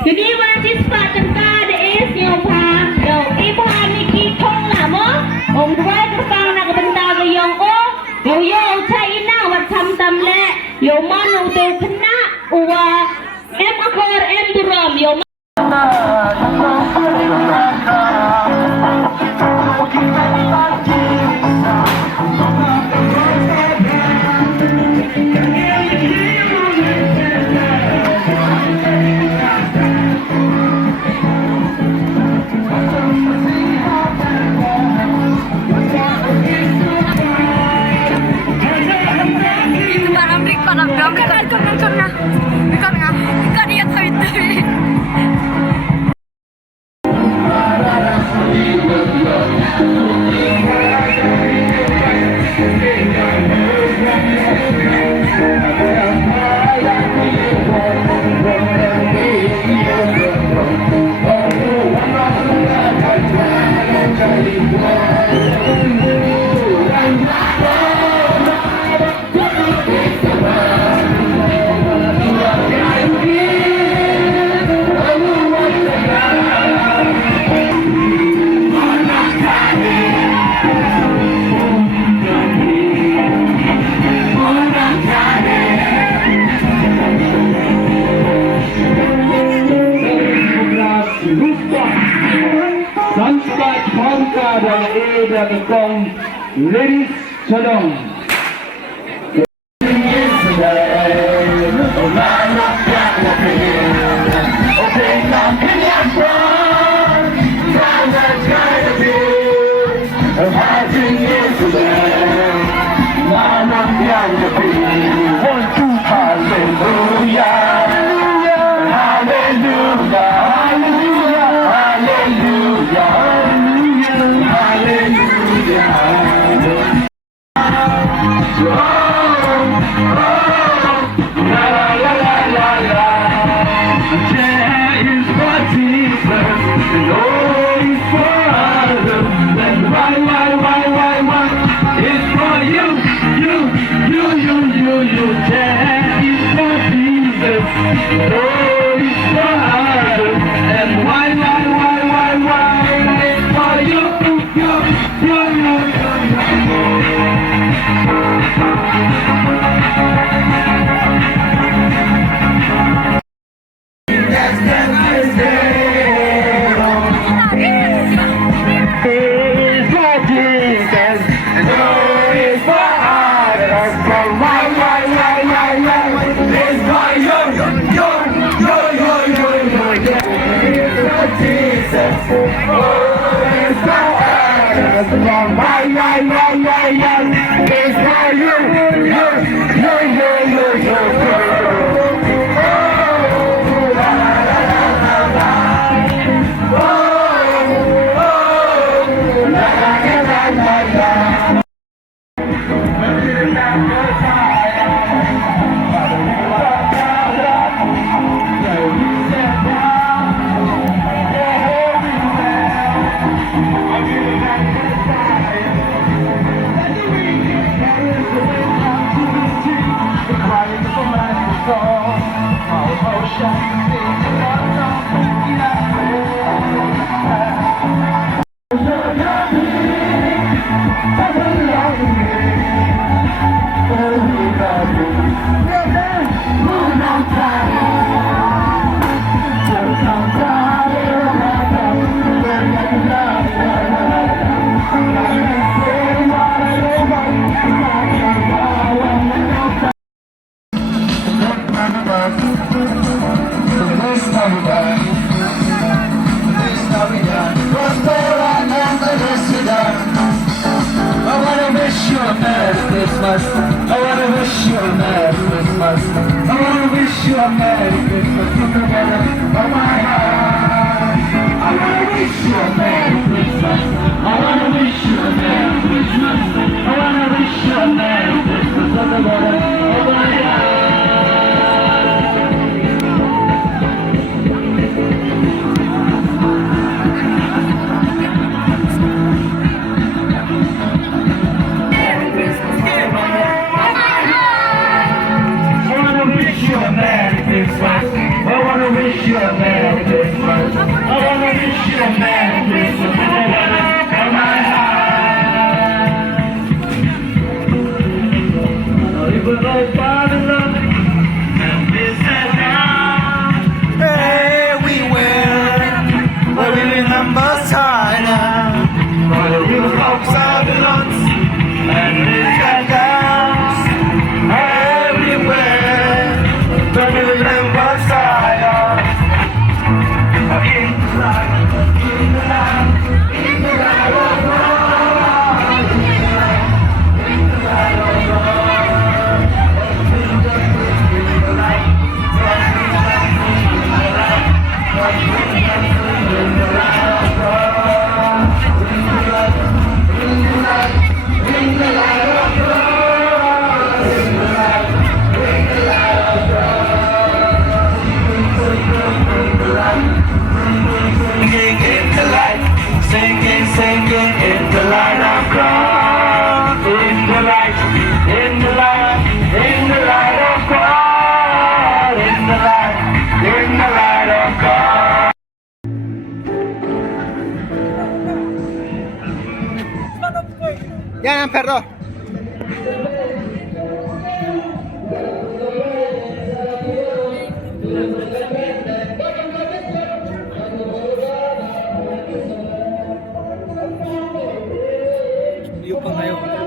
Jadi wajib pak tengka des nyoba dong ibu niki thong lah mo om dua tukang nak benda gayong yo China wat tham tam le yo manu te kena uwa em akor em duram yo Ladies, shalom. I'll be the man to the side. Let the weekend carry the wind down to the street. The crying for my soul. Oh, shall you sing the love song? Get out Christmas. I wanna wish you a Merry Christmas. I wanna wish you a Merry Christmas. Put together on my heart. I wanna wish you a Merry Christmas. I wanna wish you a Merry Christmas. I wanna wish you a Merry Christmas. Put together on my heart. Wish you a Merry Christmas. I wanna wish you a Merry Christmas. From my heart. Even though Father loves me, and this and now. Everywhere, where we remember China, For the rooftops of the lungs and this and downs. everywhere, where we remember China. Singing in the light of God, in the light, in the light, in the light of God, in the light, in the light of God. Yan ang perro. Yung pa ngayon.